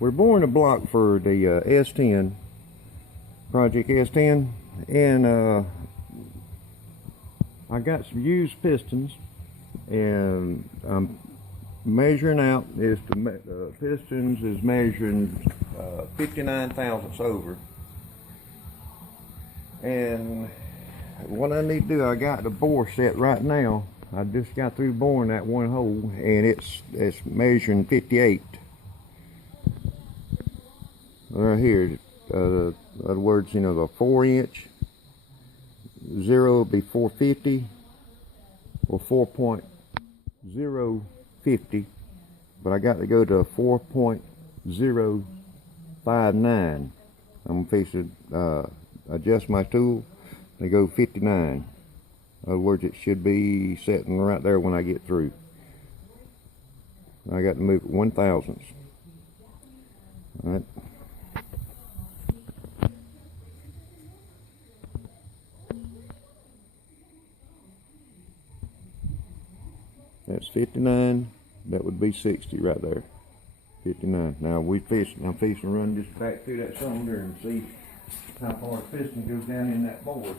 We're boring a block for the S10, Project S10, and I got some used pistons, and I'm measuring out. The pistons is measuring 59 thousandths over, and what I need to do, I got the bore set right now. I just got through boring that one hole, and it's measuring 58. Right here, in other words, you know, the 4-inch, 0 will be 450 or 4.050, but I got to go to 4.059. I'm gonna fix it, adjust my tool and go 59. In other words, it should be sitting right there when I get through. I got to move it 1/1000th. All right. That's 59. That would be 60 right there. 59. Now I'm fixing to run this back through that cylinder and see how far the piston goes down in that bore.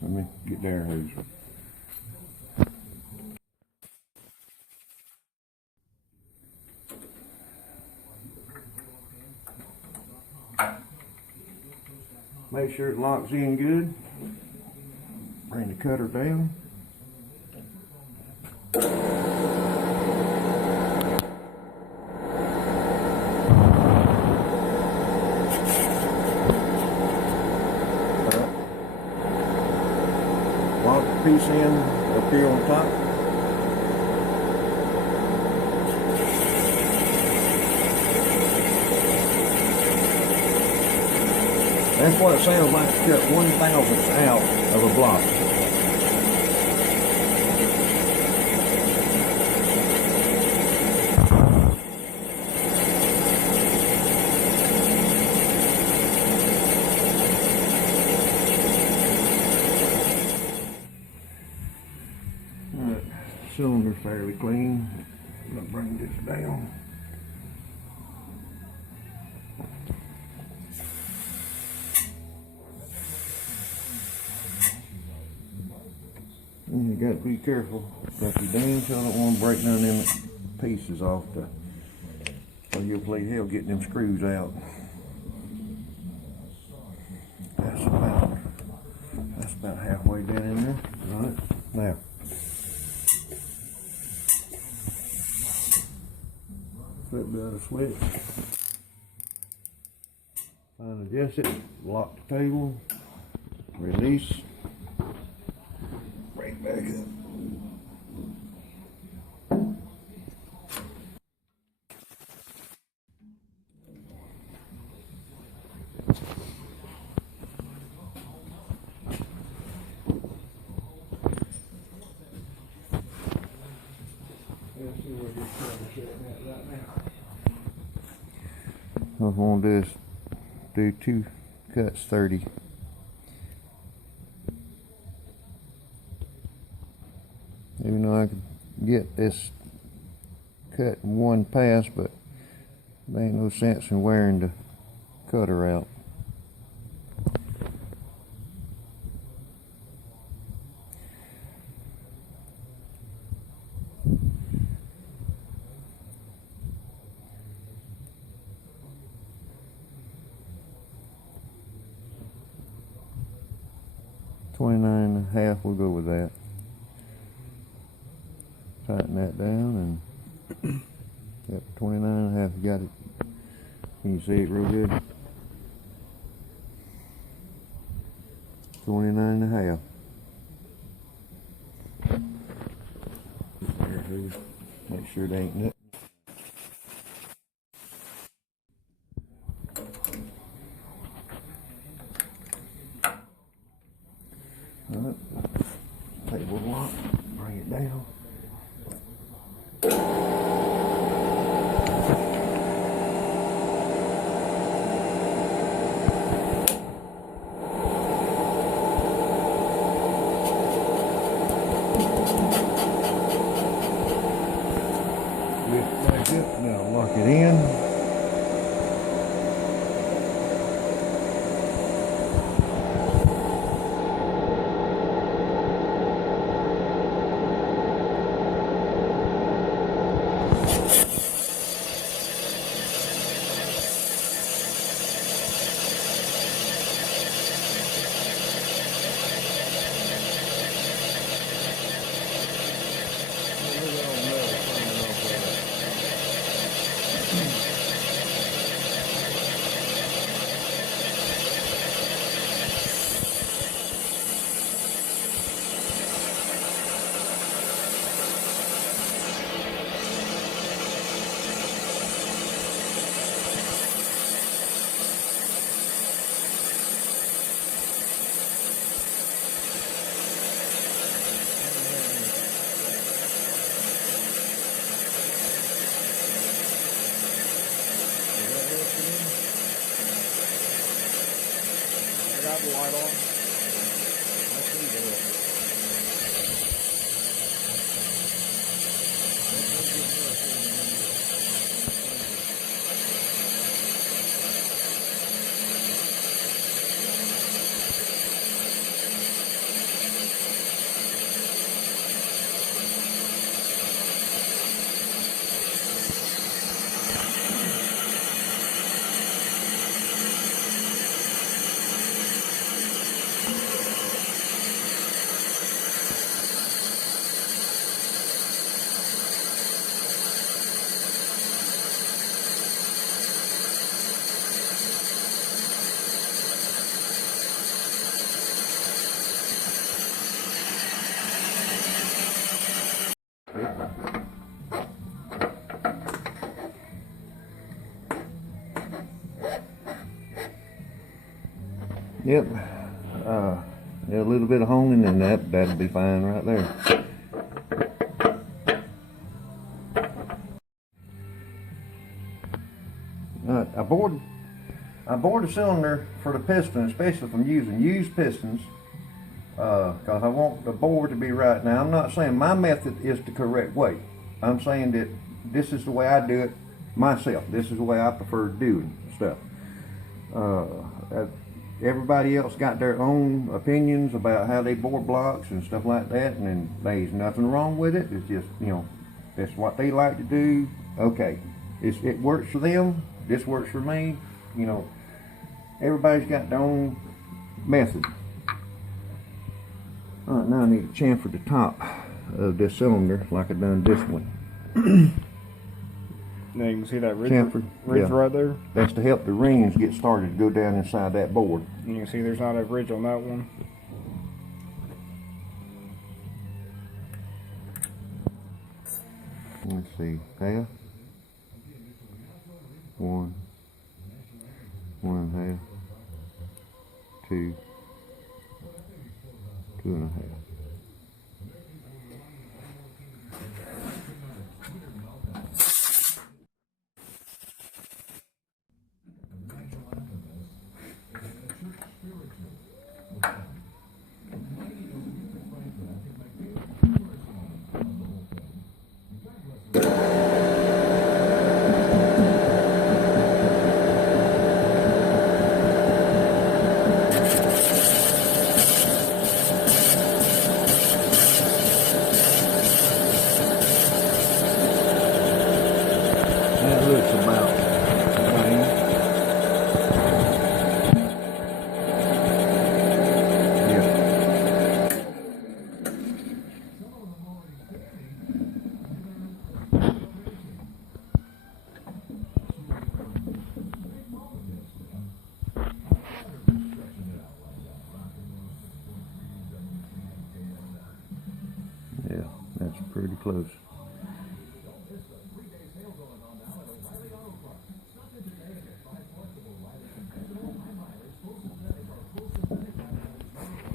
Let me get there hose. Make sure it locks in good. Bring the cutter down. Lock the piece in up here on top. That's what it sounds like to cut 1/1000th out of a block. Alright, cylinder's fairly clean. I'm gonna bring this down. You got to be careful. Got your damn sure don't want to break none of them pieces off or you'll play hell getting them screws out. That's about halfway down in there. Right now. Flip the other switch. Finally adjust it. Lock the table. Release. Right back up. Let's see where this cover's sitting at right now. What I want to do is do 2 cuts 30. Even though I could get this cut in one pass, but there ain't no sense in wearing the cutter out. $29.5, we'll go with that. Tighten that down and yep, 29.5. You got it. Can you see it real good? 29.5. Make sure it ain't nothing. Alright, table lock, bring it down. it in. Got the light on. I see that. Yep. Yeah, a little bit of honing and that'll be fine right there. I bored the cylinder for the piston, especially if I'm using used pistons, because I want the bore to be right. Now, I'm not saying my method is the correct way. I'm saying that this is the way I do it myself. This is the way I prefer doing stuff. Everybody else got their own opinions about how they bore blocks and stuff like that, and there's nothing wrong with it. It's just, you know, that's what they like to do. Okay, it works for them. This works for me. You know, everybody's got their own method. All right, now I need to chamfer the top of this cylinder like I done this one. Now you can see that ridge, Chamfer, yeah. right there. That's to help the rings get started to go down inside that board. And you can see there's not a ridge on that one. Let's see, half, one and a half, two and a half. That looks about right. Yeah. Yeah, that's pretty close.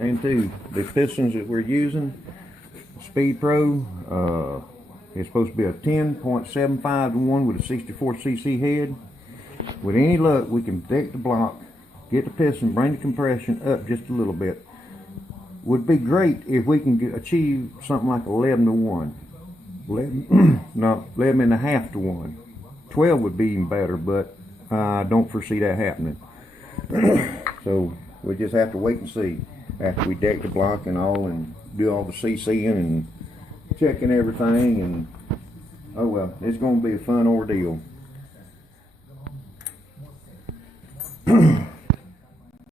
And two, the pistons that we're using, Speed Pro, it's supposed to be a 10.75 to 1 with a 64cc head. With any luck, we can deck the block, get the piston, bring the compression up just a little bit. Would be great if we can achieve something like 11 to 1. 11, no, 11 and a half to 1. 12 would be even better, but I don't foresee that happening. So we just have to wait and see after we deck the block and all, and do all the CCing and checking everything, and oh well, it's going to be a fun ordeal.